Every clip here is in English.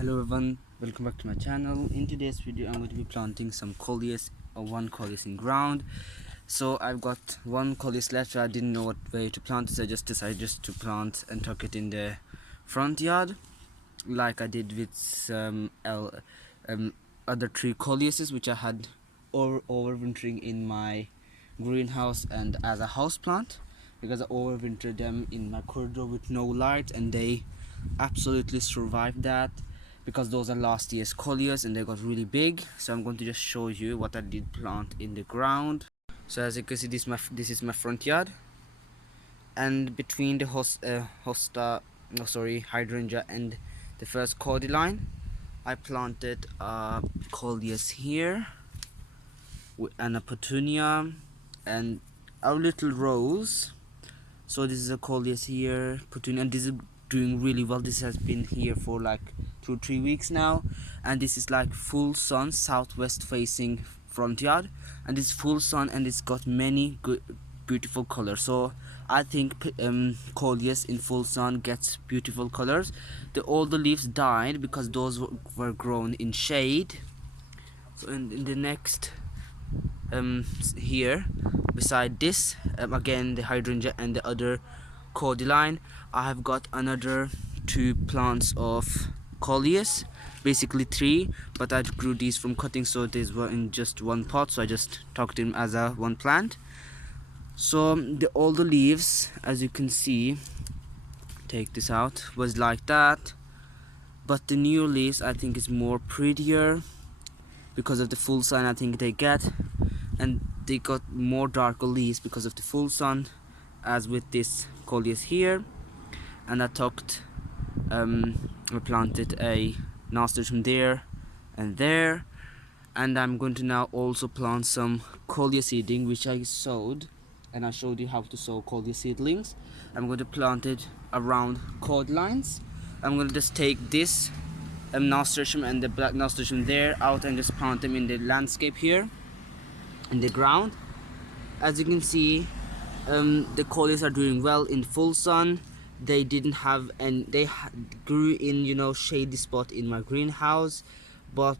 Hello everyone, welcome back to my channel. In today's video I'm going to be planting some coleus or one coleus in ground. So I've got one coleus left. I didn't know what way to plant it, so I just decided to plant and tuck it in the front yard like I did with some other three coleuses which I had overwintering in my greenhouse and as a house plant, because I overwintered them in my corridor with no light and they absolutely survived that, because those are last year's coleus and they got really big. So I'm going to just show you what I did plant in the ground. So as you can see, this is my front yard, and between the hydrangea and the first cordyline I planted a coleus here and a petunia and a little rose. So this is a coleus here, petunia, and this is doing really well. This has been here for like 2-3 weeks now, and this is like full sun, southwest facing front yard, and it's full sun and it's got many good beautiful colors. So I think coleus in full sun gets beautiful colors. All the leaves died because those were grown in shade. So in the next here beside this, again the hydrangea and the other cordyline, I have got another 2 plants of coleus, basically 3, but I grew these from cutting, so these were in just one pot, so I just tucked them as a one plant. So all the leaves, as you can see, take this out, was like that, but the new leaves I think is more prettier because of the full sun I think they get, and they got more darker leaves because of the full sun, as with this coleus here. And I tucked I planted a nasturtium there and there, and I'm going to now also plant some coleus seedling which I sowed, and I showed you how to sow coleus seedlings. I'm going to plant it around cordlines. I'm going to just take this nasturtium and the black nasturtium there out and just plant them in the landscape here in the ground. As you can see, the coleus are doing well in full sun. They didn't have, and they grew in shady spot in my greenhouse, but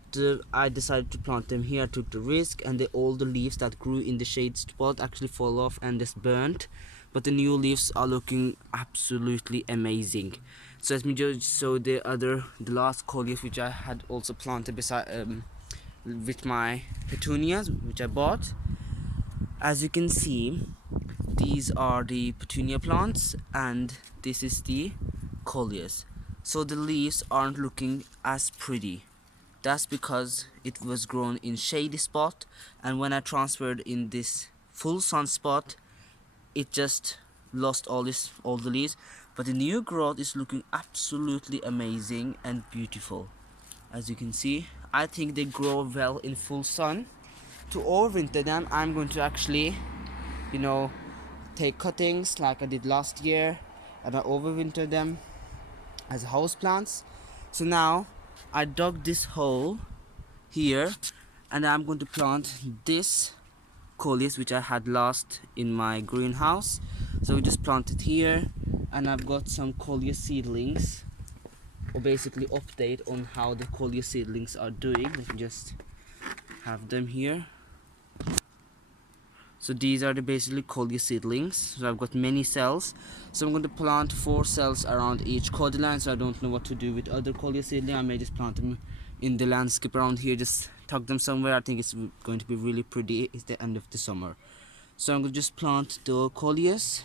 I decided to plant them here. I took the risk, and all the leaves that grew in the shade spot actually fall off and just burnt, but the new leaves are looking absolutely amazing. So let me just show the last coleus which I had also planted beside with my petunias which I bought. As you can see, these are the petunia plants and this is the coleus. So the leaves aren't looking as pretty. That's because it was grown in shady spot, and when I transferred in this full sun spot, it just lost all the leaves. But the new growth is looking absolutely amazing and beautiful. As you can see, I think they grow well in full sun. To overwinter them, I'm going to actually take cuttings like I did last year, and I overwinter them as house plants. So now I dug this hole here, and I'm going to plant this coleus which I had last in my greenhouse. So we just plant it here, and I've got some coleus seedlings, or basically update on how the coleus seedlings are doing. Let me just have them here. So these are the basically coleus seedlings. So I've got many cells, so I'm going to plant 4 cells around each cordyline. So I don't know what to do with other coleus seedlings. I may just plant them in the landscape around here, just tuck them somewhere. I think it's going to be really pretty. It's the end of the summer, so I'm going to just plant the coleus.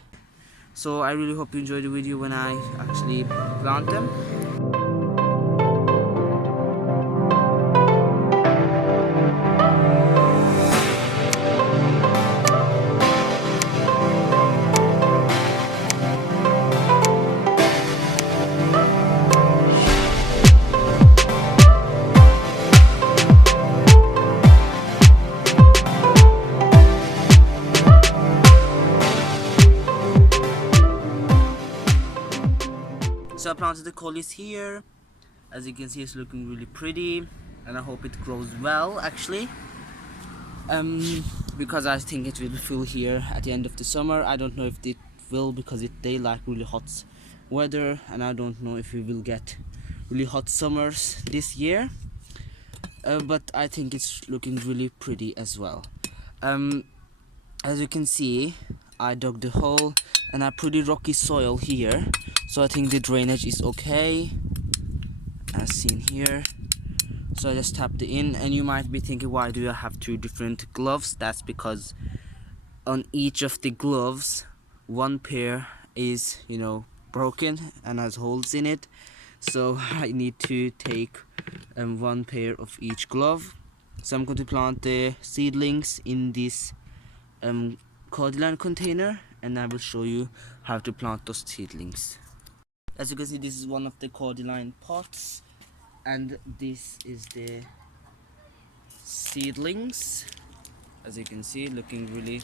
So I really hope you enjoyed the video when I actually plant them. So I planted the coleus here. As you can see, it's looking really pretty, and I hope it grows well actually, because I think it will fill here at the end of the summer. I don't know if it will, because they like really hot weather, and I don't know if we will get really hot summers this year, but I think it's looking really pretty as well. As you can see, I dug the hole and I pretty rocky soil here, so I think the drainage is okay as seen here. So I just tapped it in, and you might be thinking, why do I have two different gloves? That's because on each of the gloves one pair is, broken and has holes in it, so I need to take one pair of each glove. So I'm going to plant the seedlings in this cordyline container, and I will show you how to plant those seedlings. As you can see, this is one of the cordyline pots, and this is the seedlings. As you can see, looking really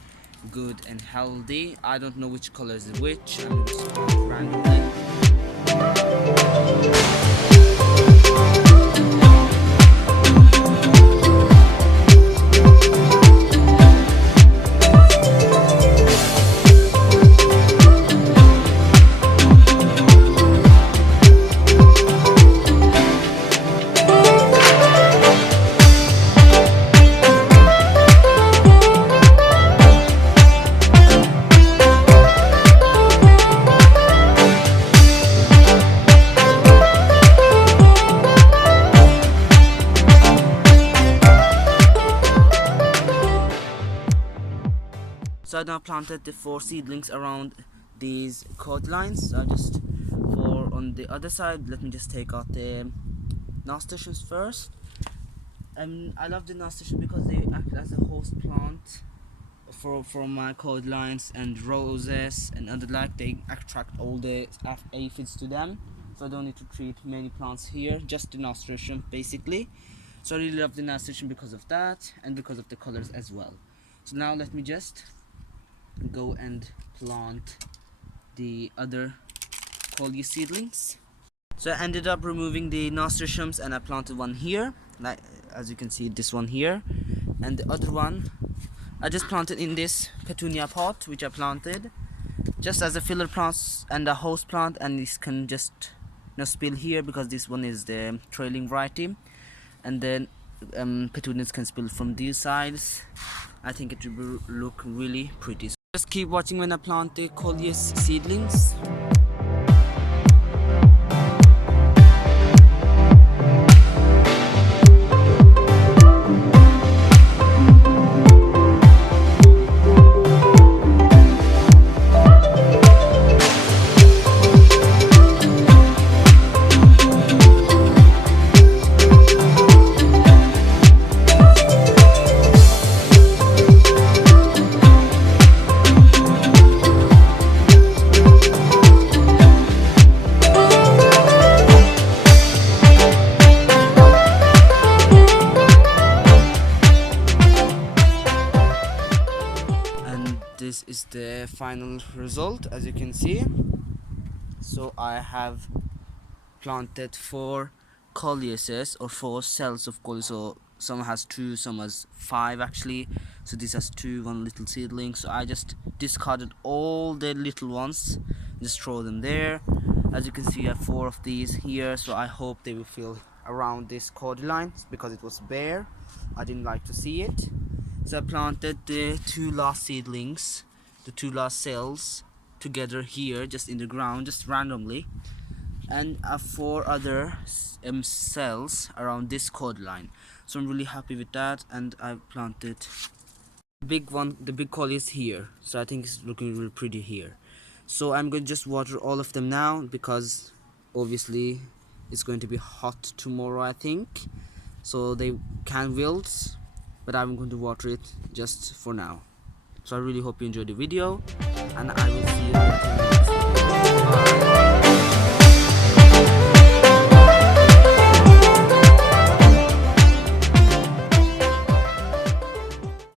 good and healthy. I don't know which color is which. I'm just randomly. So I now planted the 4 seedlings around these cordyline. So just for on the other side, let me just take out the nasturtiums first. I love the nasturtiums because they act as a host plant for my cordylines and roses and other, like they attract all the aphids to them. So I don't need to treat many plants here, just the nasturtium basically. So I really love the nasturtium because of that and because of the colors as well. So now let me just go and plant the other coleus seedlings. So I ended up removing the nasturtiums and I planted one here, like as you can see, this one here, and the other one I just planted in this petunia pot, which I planted just as a filler plant and a host plant, and this can just spill here because this one is the trailing variety, and then petunias can spill from these sides. I think it will look really pretty. So just keep watching when I plant the coleus seedlings. This is the final result, as you can see. So I have planted 4 coleuses, or 4 cells of coleus. So some has 2, some has 5 actually. So this has 2, 1 little seedling. So I just discarded all the little ones, just throw them there. As you can see, I have 4 of these here. So I hope they will fill around this cordyline because it was bare. I didn't like to see it. So I planted the 2 last seedlings, the 2 last cells together here, just in the ground, just randomly, and 4 other cells around this cordyline. So I'm really happy with that, and I planted the big coleus here. So I think it's looking really pretty here. So I'm going to just water all of them now because obviously it's going to be hot tomorrow, I think. So they can wilt, but I'm going to water it just for now. So I really hope you enjoyed the video, and I will see you in 10 minutes.